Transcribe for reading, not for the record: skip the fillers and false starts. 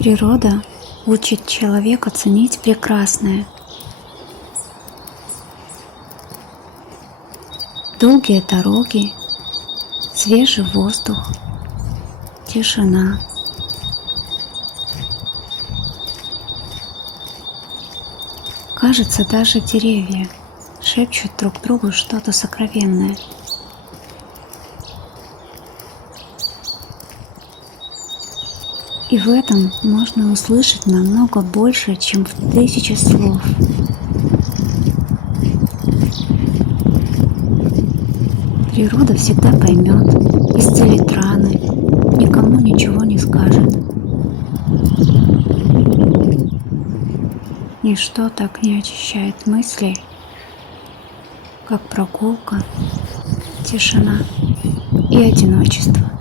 Природа учит человека ценить прекрасное. Долгие дороги, свежий воздух, тишина. Кажется, даже деревья шепчут друг другу что-то сокровенное. И в этом можно услышать намного больше, чем в 1000 слов. Природа всегда поймет, исцелит раны, никому ничего не скажет. Ничто так не очищает мысли, как прогулка, тишина и одиночество.